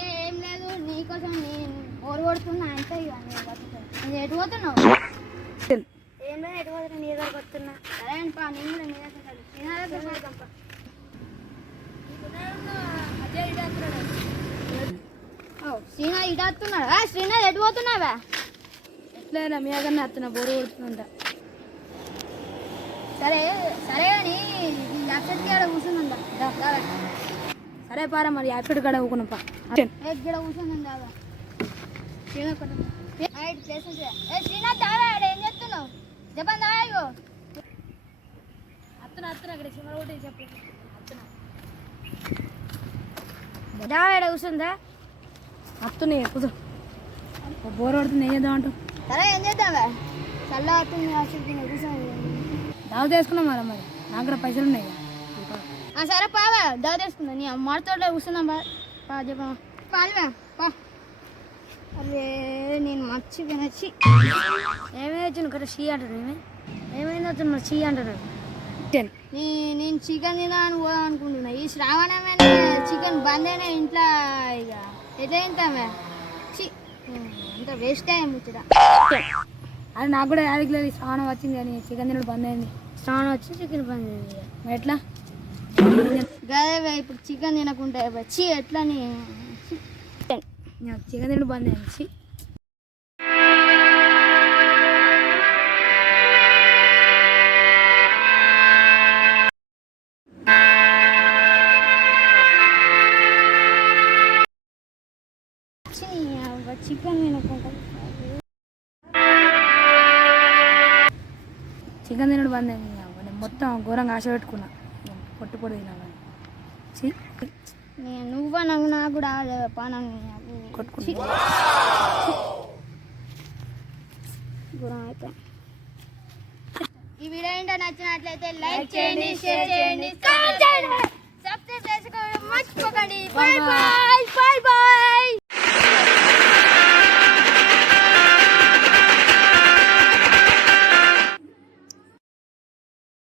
ఏం లేదు నీకోసం నేను ఓరు కొడుతున్నా అంతే నేను ఎటు పోతున్నావు? ఏం లేదు ఎటు పోతున్నా నీ దగ్గరకు వస్తున్నా. సరే పా నేను కూడా నీ దగ్గర శ్రీనాథ్ ఇటు వస్తున్నాడా? శ్రీనాథ్ ఎటు పోతున్నావా? ఎట్లయినా మీ దగ్గరనే వస్తున్నా, బోరు కొడుతుందంట. సరే సరే అని యాప్సెట్కి ఆడ కూర్చుందా? సరే పారా మరి యాప్సెట్ కాడ ఊకున్నాపా. ఇక్కడ కూర్చుందా దాదా శ్రీనాథ్ దాదా ఆడ ఏం చేస్తున్నావు? చెప్పండి దాదా ఇగో అత్తన అక్కడ చిన్న ఒకటి చెప్పు. దాదా ఆడ కూర్చుందా? అత్తున్నాయి కుదు బోరు కొడుతుంది, ఏం చేద్దాం అంటావు? సరే ఏం చేద్దావా? చల్ల వస్తుంది కూర్చొని దావ తీసుకున్నాం మరి నాకు కూడా పైసలు ఉన్నాయి. సరే పావా దావ తీసుకుందా నీ అమ్మతో కూర్చున్నాం బా చెప్పా పాలువా పా. అరే నేను మర్చిపోయినచ్చి ఏమైనా వచ్చింది కదా షీ అంటాడు. ఏమైంది వచ్చింది మరి షీ అంటాడు. నేను చికెన్ తినాలని పోదాం అనుకుంటున్నా. ఈ శ్రావణమే చికెన్ బంద్ అయినా ఇంట్లో ఇక ఎట్లా తింటామే? అంత వేస్ట్ అయ్యాము ఇక్కడ. అది నాకు కూడా యాదికి లేదు. శ్రావణం వచ్చింది కానీ చికెన్ తినడం బంద్ అయింది. శ్రావణం వచ్చి చికెన్ బంద్ అయింది. మరి ఎట్లా గదే ఇప్పుడు చికెన్ తినకుంటే వచ్చి ఎట్లని చికెన్ తినడం బంద్ అయింది. చికెన్ తినకుంటా చికెన్ తినడం బంద్ అయింది. నేను మొత్తం ఘోరంగా ఆశ పెట్టుకున్నా పొట్టు పొడి తినాలని. నువ్వా నాకు కూడా కొట్టుకుంటా ఘోరం అయిపోయి. ఈ వీడియో ఏంటో నచ్చినట్లయితే లైక్ చేయండి, షేర్ చేయండి, సబ్స్క్రైబ్ చేసుకోవడం మర్చిపోకండి. Bye bye.